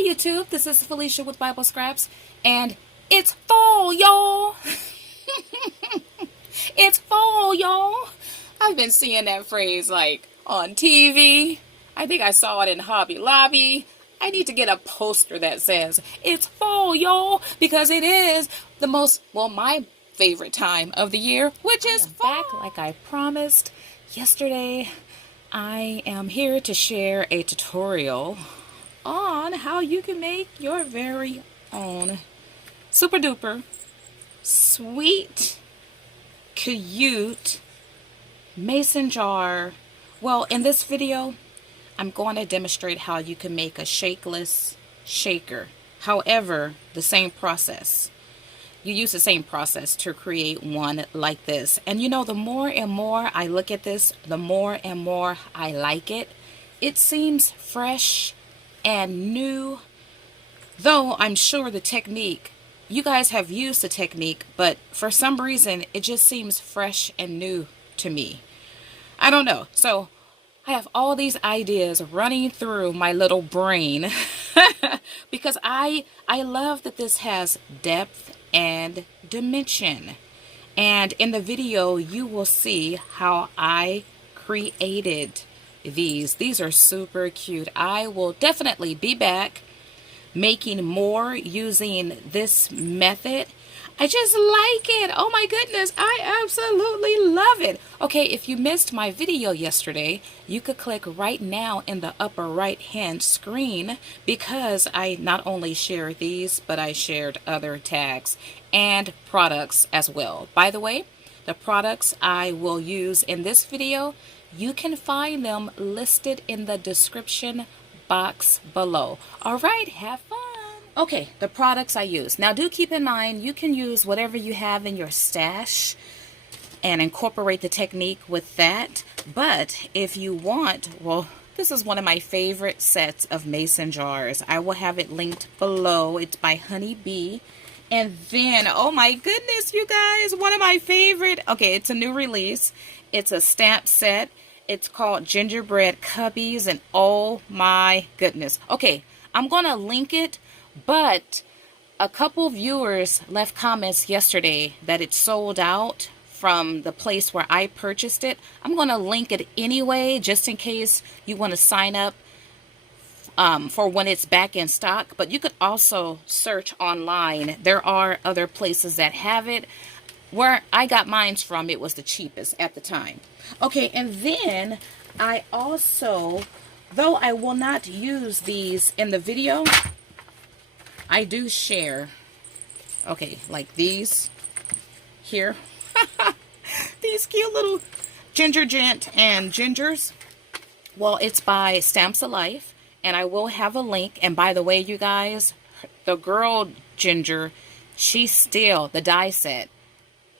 Hi YouTube, this is Felicia with Bible Scraps, and it's fall, y'all. It's fall, y'all. I've been seeing that phrase like on TV. I think I saw it in Hobby Lobby. I need to get a poster that says it's fall, y'all, because it is the most, well, my favorite time of the year, which is fall. Back like I promised yesterday. I am here to share a tutorial on how you can make your very own super duper sweet, cute mason jar. Well, in this video, I'm going to demonstrate how you can make a shakeless shaker. However, the same process. You use the same process to create one like this. And you know, the more and more I look at this, the more and more I like it. It seems fresh and new, though I'm sure the technique, you guys have used the technique, but for some reason it just seems fresh and new to me. I don't know. So I have all these ideas running through my little brain because I love that this has depth and dimension. And in the video you will see how I created these. These are super cute. I will definitely be back making more using this method. I just like it. Oh my goodness, I absolutely love it. Okay, if you missed my video yesterday, you could click right now in the upper right hand screen, because I not only share these, but I shared other tags and products as well. By the way, the products I will use in this video, you can find them listed in the description box below. All right, have fun. Okay, the products I use. Now do keep in mind, you can use whatever you have in your stash and incorporate the technique with that. But if you want, well, this is one of my favorite sets of mason jars. I will have it linked below. It's by Honey Bee. And then, oh my goodness, you guys, one of my favorite, okay, it's a new release. It's a stamp set. It's called Gingerbread Cubbies, and oh my goodness. Okay, I'm going to link it, but a couple viewers left comments yesterday that it sold out from the place where I purchased it. I'm going to link it anyway, just in case you want to sign up for when it's back in stock. But you could also search online. There are other places that have it. Where I got mine from, it was the cheapest at the time. Okay, and then I also, though I will not use these in the video, I do share, okay, like these here. These cute little Ginger Gent and Gingers. Well, it's by Stamps of Life, and I will have a link. And by the way, you guys, the girl Ginger, she's still, the die set,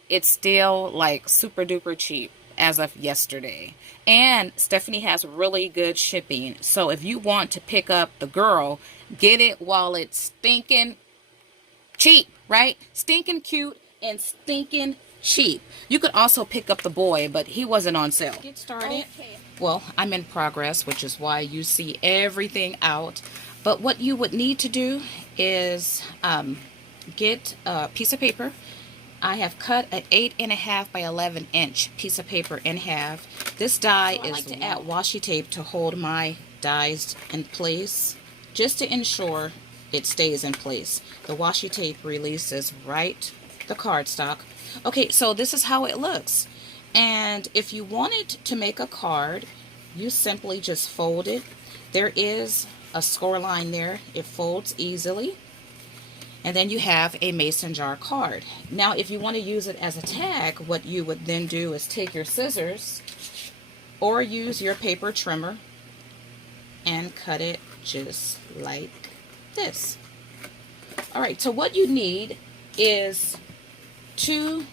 it's still like super duper cheap as of yesterday. And Stephanie has really good shipping. So if you want to pick up the girl, get it while it's stinking cheap, right? Stinking cute and stinking cheap. You could also pick up the boy, but he wasn't on sale. Get started. Okay. Well, I'm in progress, which is why you see everything out. But what you would need to do is get a piece of paper. I have cut an 8.5 by 11 inch piece of paper in half. This die is, I like to add washi tape to hold my dies in place, just to ensure it stays in place. The washi tape releases right the cardstock. Okay, so this is how it looks. And if you wanted to make a card, you simply just fold it. There is a score line there. It folds easily. And then you have a mason jar card. Now, if you want to use it as a tag, what you would then do is take your scissors or use your paper trimmer and cut it just like this. All right, so what you need is 2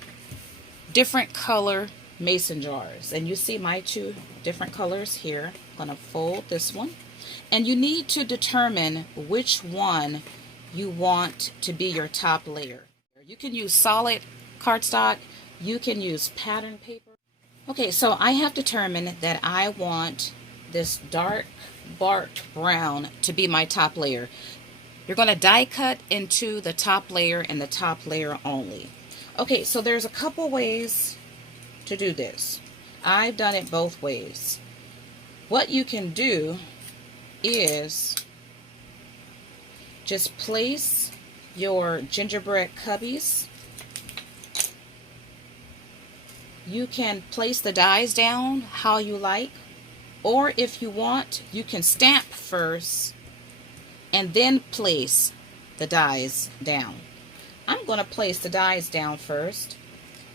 different color mason jars. And you see my 2 different colors here. I'm going to fold this one. And you need to determine which one you want to be your top layer. You can use solid cardstock, you can use pattern paper. Okay, so I have determined that I want this dark barked brown to be my top layer. You're going to die cut into the top layer and the top layer only. Okay, so there's a couple ways to do this. I've done it both ways. What you can do is just place your gingerbread cubbies. You can place the dies down how you like, or if you want, you can stamp first and then place the dies down. I'm going to place the dies down first.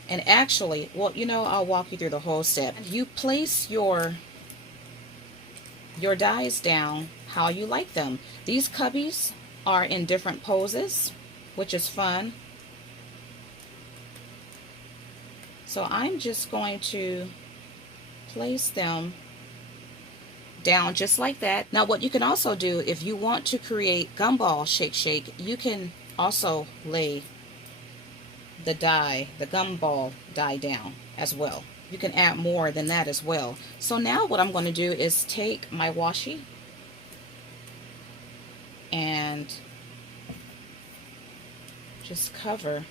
And actually, well, you know, I'll walk you through the whole step. You place your dies down how you like them. These cubbies are in different poses, which is fun. So I'm just going to place them down just like that. Now what you can also do, if you want to create gumball shake shake, you can also lay the die, the gumball die down as well. You can add more than that as well. So now what I'm going to do is take my washi and just cover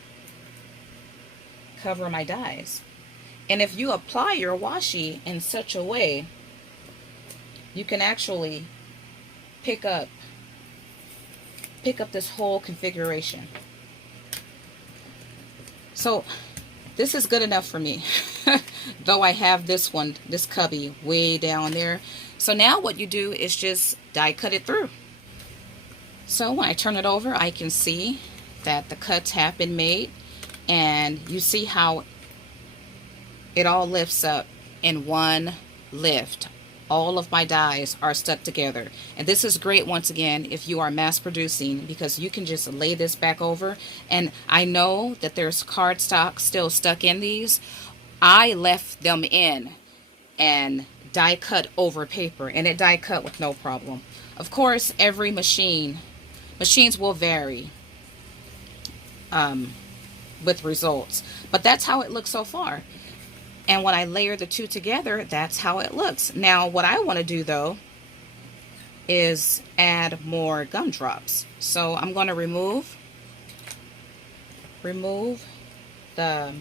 my dies. And if you apply your washi in such a way, you can actually pick up this whole configuration. So this is good enough for me, though I have this cubby way down there. So now what you do is just die cut it through. So when I turn it over, I can see that the cuts have been made, and you see how it all lifts up in one lift. All of my dies are stuck together. And this is great, once again, if you are mass producing, because you can just lay this back over. And I know that there's cardstock still stuck in these. I left them in and die cut over paper, and it die cut with no problem. Of course, every machines will vary with results, but that's how it looks so far. And when I layer the two together, that's how it looks. Now, what I want to do, though, is add more gumdrops. So I'm going to remove the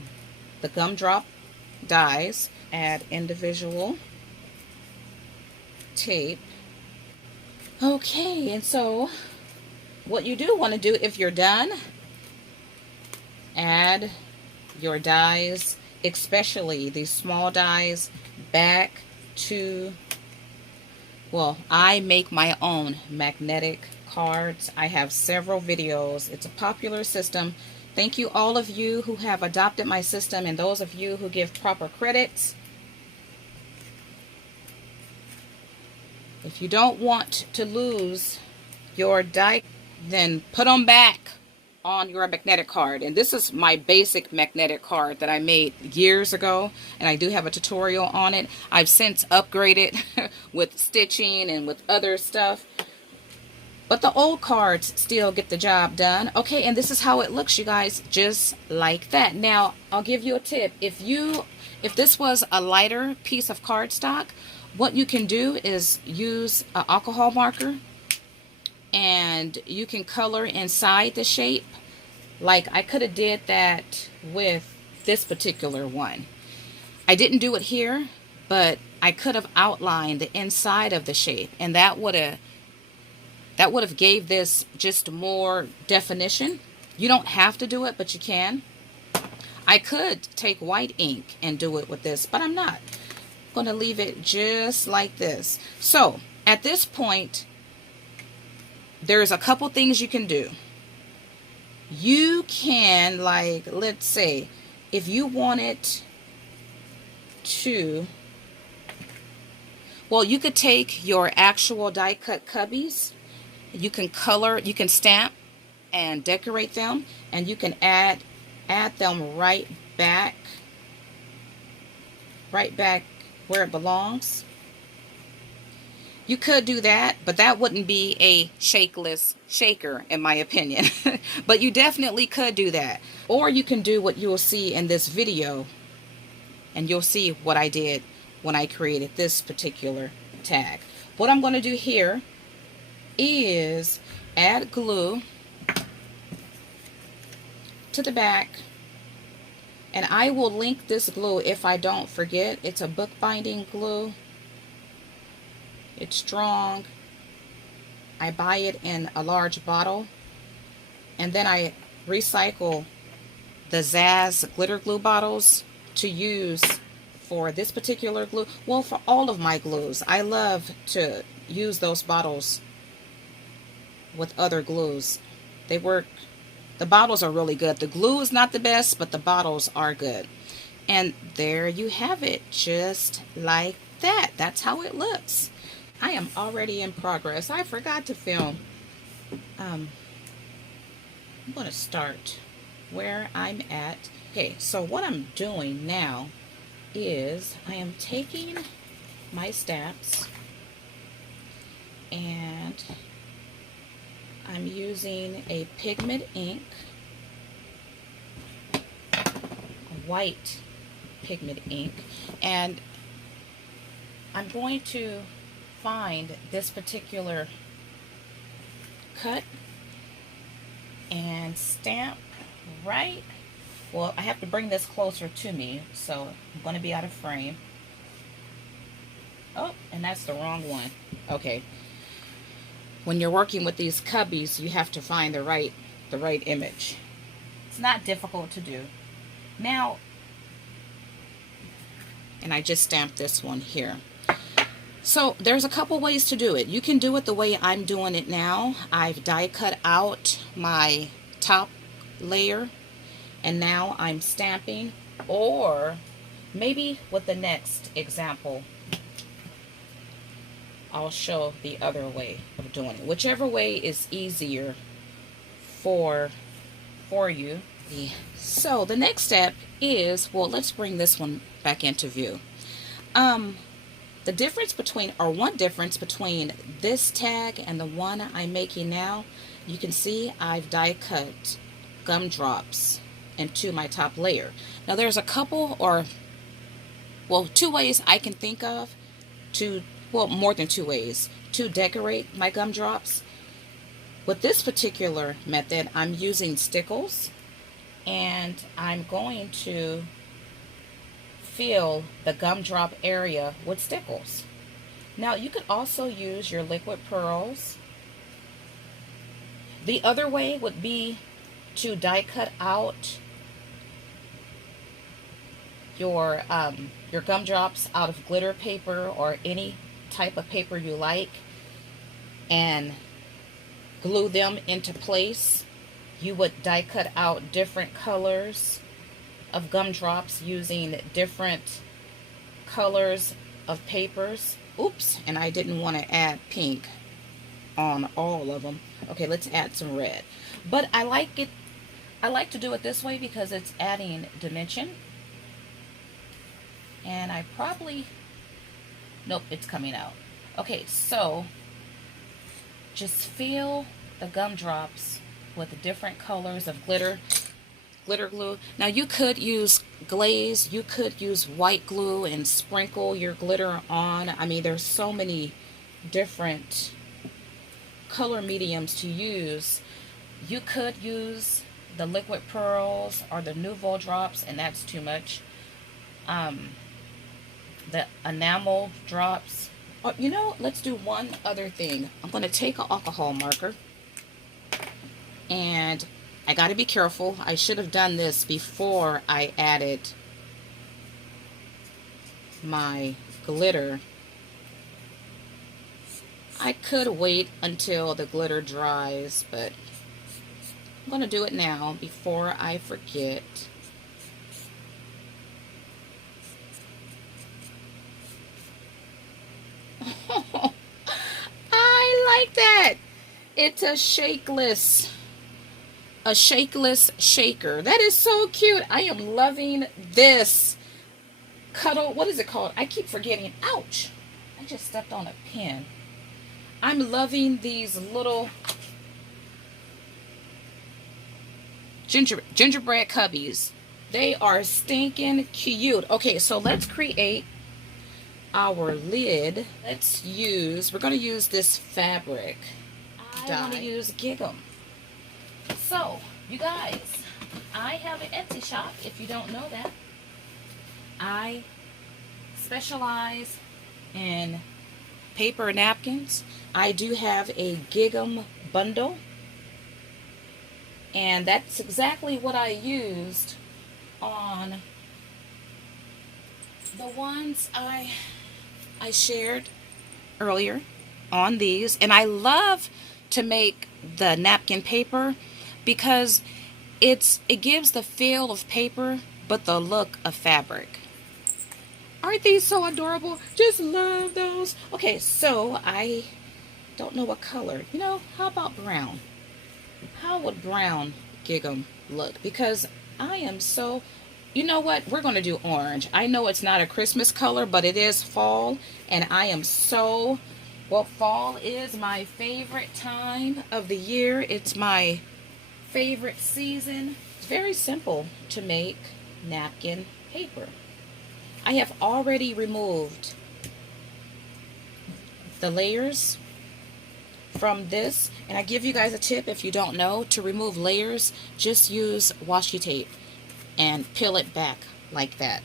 gumdrop dies, add individual tape. Okay, and so what you do want to do, if you're done, add your dies, especially these small dies, back to, well, I make my own magnetic cards. I have several videos. It's a popular system. Thank you all of you who have adopted my system, and those of you who give proper credits. If you don't want to lose your die, then put them back on your magnetic card. And this is my basic magnetic card that I made years ago, and I do have a tutorial on it. I've since upgraded with stitching and with other stuff, but the old cards still get the job done. Okay, and this is how it looks, you guys, just like that. Now I'll give you a tip. If this was a lighter piece of cardstock, what you can do is use an alcohol marker, and you can color inside the shape. Like I could have did that with this particular one. I didn't do it here, but I could have outlined the inside of the shape, and that would have gave this just more definition. You don't have to do it, but you can. I could take white ink and do it with this, but I'm not. I'm going to leave it just like this. So at this point, there's a couple things you can do. You can, like, let's say, if you wanted to, well, you could take your actual die cut cubbies, you can color, you can stamp and decorate them, and you can add them right back where it belongs. You could do that, but that wouldn't be a shakeless shaker, in my opinion. But you definitely could do that. Or you can do what you will see in this video, and you'll see what I did when I created this particular tag. What I'm going to do here is add glue to the back. And I will link this glue if I don't forget. It's a bookbinding glue. It's strong. I buy it in a large bottle. And then I recycle the Zazz glitter glue bottles to use for this particular glue. Well, for all of my glues. I love to use those bottles with other glues. They work. The bottles are really good. The glue is not the best, but the bottles are good. And there you have it, just like that. That's how it looks. I am already in progress. I forgot to film. I'm going to start where I'm at. Okay, so what I'm doing now is I am taking my stamps and I'm using a pigment ink, a white pigment ink, and I'm going to find this particular cut and stamp right. Well, I have to bring this closer to me, so I'm going to be out of frame. Oh, and that's the wrong one. Okay. When you're working with these cubbies, you have to find the right image. It's not difficult to do. Now, and I just stamped this one here. So there's a couple ways to do it. You can do it the way I'm doing it now. I've die cut out my top layer and now I'm stamping, or maybe with the next example I'll show the other way of doing it. Whichever way is easier for you. So the next step is, well, let's bring this one back into view. The difference between, or one difference between this tag and the one I'm making now, you can see I've die cut gumdrops into my top layer. Now there's a couple, or well, two ways I can think of to, well, more than two ways to decorate my gumdrops. With this particular method, I'm using stickles, and I'm going to fill the gumdrop area with stickles. Now you could also use your liquid pearls. The other way would be to die cut out your gumdrops out of glitter paper or any type of paper you like and glue them into place. You would die cut out different colors of gumdrops using different colors of papers. Oops, and I didn't want to add pink on all of them. Okay, let's add some red. But I like to do it this way because it's adding dimension. And I probably, nope, it's coming out. Okay, so just fill the gumdrops with the different colors of glitter glue. Now you could use glaze, you could use white glue and sprinkle your glitter on. I mean, there's so many different color mediums to use. You could use the liquid pearls or the Nouveau drops, and that's too much. The enamel drops. Oh, you know, let's do one other thing. I'm going to take an alcohol marker, and I got to be careful. I should have done this before I added my glitter. I could wait until the glitter dries, but I'm going to do it now before I forget. I like that. It's a shakeless shaker. That is so cute. I am loving this cuddle. What is it called? I keep forgetting. Ouch. I just stepped on a pin. I'm loving these little gingerbread cubbies. They are stinking cute. Okay, so let's create our lid. We're going to use this fabric. I want to use Gig'em. So, you guys, I have an Etsy shop, if you don't know that. I specialize in paper napkins. I do have a Gig'em bundle, and that's exactly what I used on the ones I shared earlier on these. And I love to make the napkin paper because it gives the feel of paper but the look of fabric. Aren't these so adorable? Just love those. Okay, so I don't know what color. You know, how about brown? How would brown Gig'em look? Because I am so... You know what? We're going to do orange. I know it's not a Christmas color, but it is fall. And I am so... Well, fall is my favorite time of the year. It's my favorite season. It's very simple to make napkin paper. I have already removed the layers from this, and I give you guys a tip if you don't know. To remove layers, just use washi tape and peel it back like that.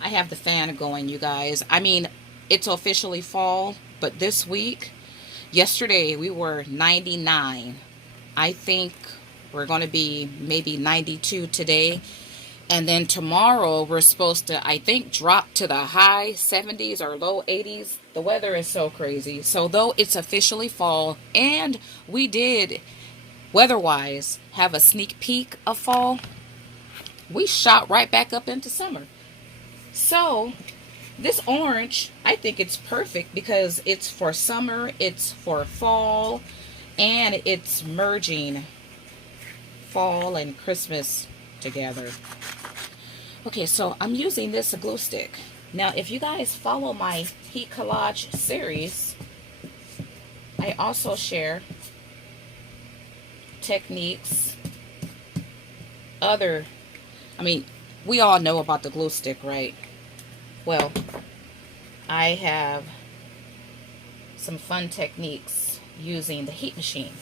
I have the fan going, you guys. I mean, it's officially fall, but this week, yesterday we were 99. I think we're going to be maybe 92 today. And then tomorrow we're supposed to, I think, drop to the high 70s or low 80s. The weather is so crazy. So though it's officially fall, and we did, weather-wise, have a sneak peek of fall, we shot right back up into summer. So this orange, I think it's perfect because it's for summer, it's for fall, and it's merging fall and Christmas together. Okay, so I'm using this glue stick. Now, if you guys follow my heat collage series, I also share techniques, we all know about the glue stick, right? Well, I have some fun techniques using the heat machine.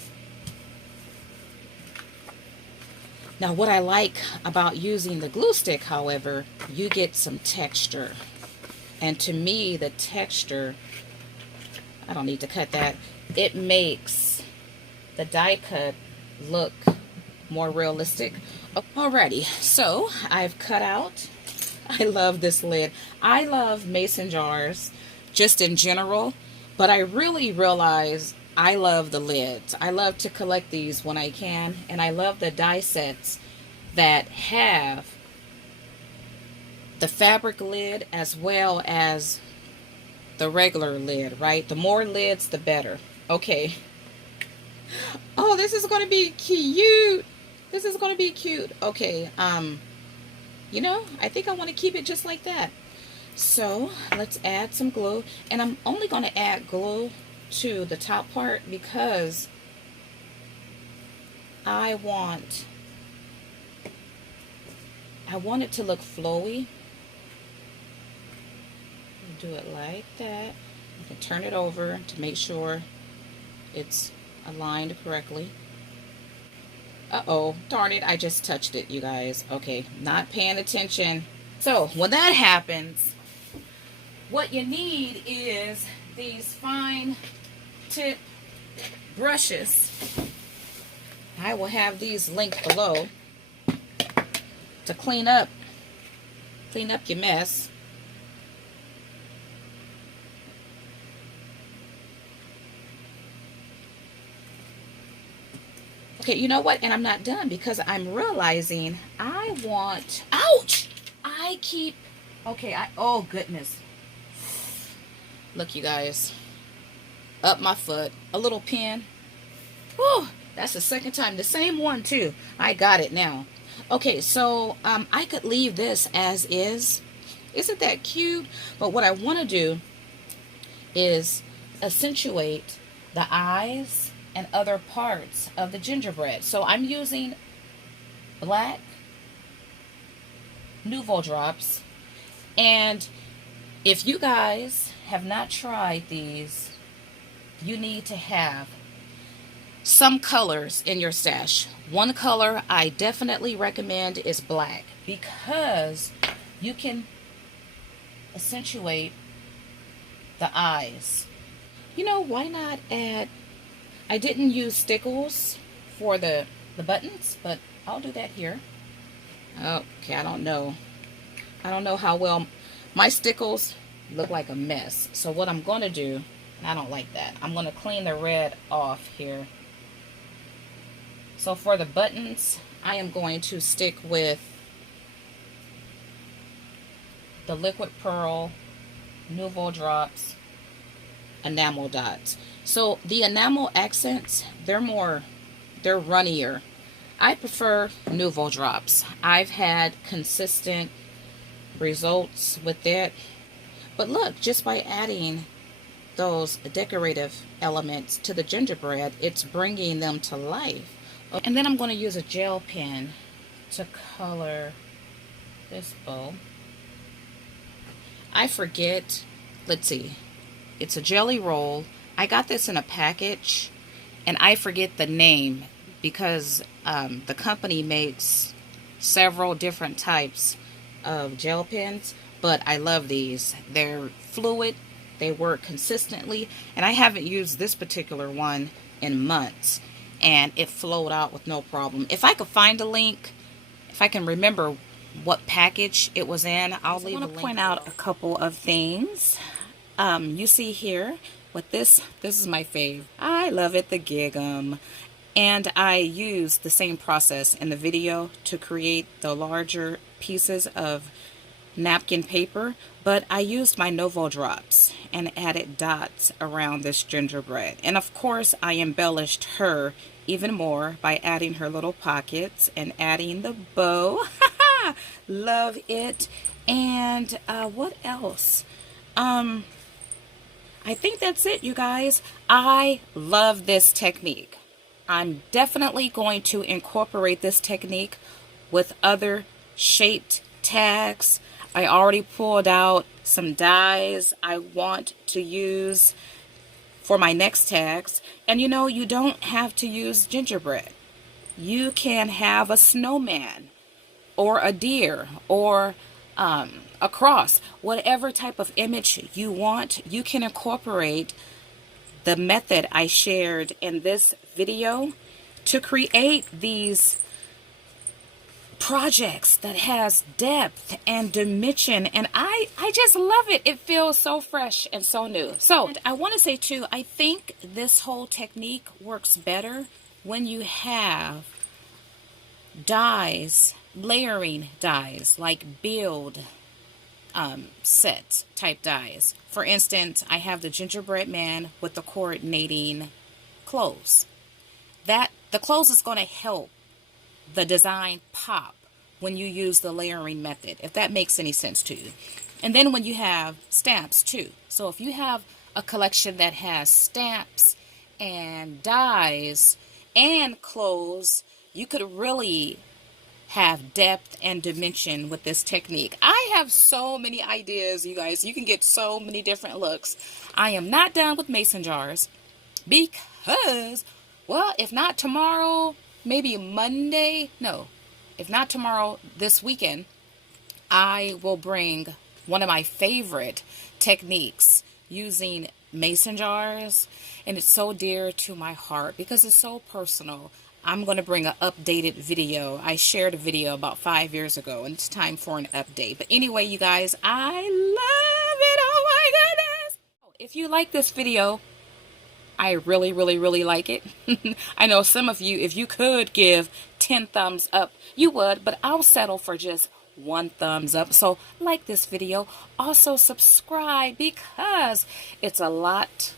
Now, what I like about using the glue stick, however, you get some texture. And to me, the texture, I don't need to cut that, it makes the die cut look more realistic. Alrighty, so I've cut out, I love this lid. I love mason jars just in general, but I really realize I love the lids. I love to collect these when I can, and I love the die sets that have the fabric lid as well as the regular lid, right? The more lids, the better. Okay. Oh, this is going to be cute. This is going to be cute. Okay, you know, I think I want to keep it just like that. So, let's add some glue. And I'm only going to add glue to the top part because I want it to look flowy. Do it like that. You can turn it over to make sure it's aligned correctly. Uh-oh, darn it, I just touched it, you guys. Okay, not paying attention. So, when that happens, what you need is these fine tip brushes. I will have these linked below to clean up your mess. Okay, you know what? And I'm not done because I'm realizing I want... Ouch! Oh, goodness. Look, you guys. Up my foot. A little pin. Whew, that's the second time. The same one, too. I got it now. Okay, so I could leave this as is. Isn't that cute? But what I want to do is accentuate the eyes and other parts of the gingerbread. So I'm using black Nouveau drops. And if you guys have not tried these, you need to have some colors in your stash. One color I definitely recommend is black because you can accentuate the eyes. You know, why not add, I didn't use stickles for the buttons, but I'll do that here. Okay, I don't know how well my stickles look like a mess. So what I'm going to do, and I don't like that, I'm going to clean the red off here. So for the buttons, I am going to stick with the Liquid Pearl Nouveau Drops enamel dots. So the enamel accents, they're runnier. I prefer Nouveau Drops. I've had consistent results with that. But look, just by adding those decorative elements to the gingerbread, it's bringing them to life. And then I'm going to use a gel pen to color this bow. I forget, let's see, it's a jelly roll. I got this in a package and I forget the name because the company makes several different types of gel pens, but I love these. They're fluid, they work consistently, and I haven't used this particular one in months, and it flowed out with no problem. If I could find a link, if I can remember what package it was in, I'll leave a link. I want to point out a couple of things. You see here with this is my fave. I love it, the Gig 'em. And I used the same process in the video to create the larger pieces of napkin paper, but I used my Nouveau Drops and added dots around this gingerbread. And of course, I embellished her even more by adding her little pockets and adding the bow. Love it. And what else? I think that's it, you guys. I love this technique. I'm definitely going to incorporate this technique with other shaped tags. I already pulled out some dies I want to use for my next tags. And you know, you don't have to use gingerbread. You can have a snowman or a deer or a cross. Whatever type of image you want, you can incorporate the method I shared in this video to create these projects that has depth and dimension, and I just love it. It feels so fresh and so new. So I want to say too, I think this whole technique works better when you have dies, layering dies, like build set type dies. For instance, I have the gingerbread man with the coordinating clothes. The clothes is going to help the design pop when you use the layering method, if that makes any sense to you. And then when you have stamps too. So if you have a collection that has stamps and dies and clothes, you could really have depth and dimension with this technique. I have so many ideas, you guys. You can get so many different looks. I am not done with mason jars because, well, if not tomorrow, maybe Monday, no, if not tomorrow, this weekend, I will bring one of my favorite techniques using mason jars, and it's so dear to my heart because it's so personal. I'm going to bring an updated video. I shared a video about 5 years ago, and it's time for an update. But anyway, you guys, I love it. Oh my goodness. If you like this video, I really, really, really like it. I know some of you, if you could give 10 thumbs up, you would, but I'll settle for just 1 thumbs up. So like this video. Also subscribe because it's a lot.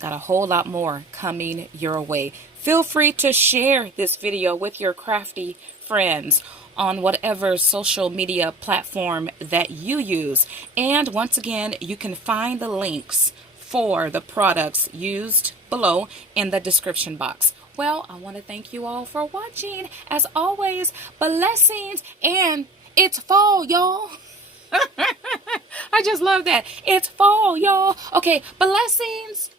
Got a whole lot more coming your way. Feel free to share this video with your crafty friends on whatever social media platform that you use. And once again, you can find the links for the products used below in the description box. Well, I want to thank you all for watching. As always, blessings, and it's fall, y'all. I just love that. It's fall, y'all. Okay, blessings.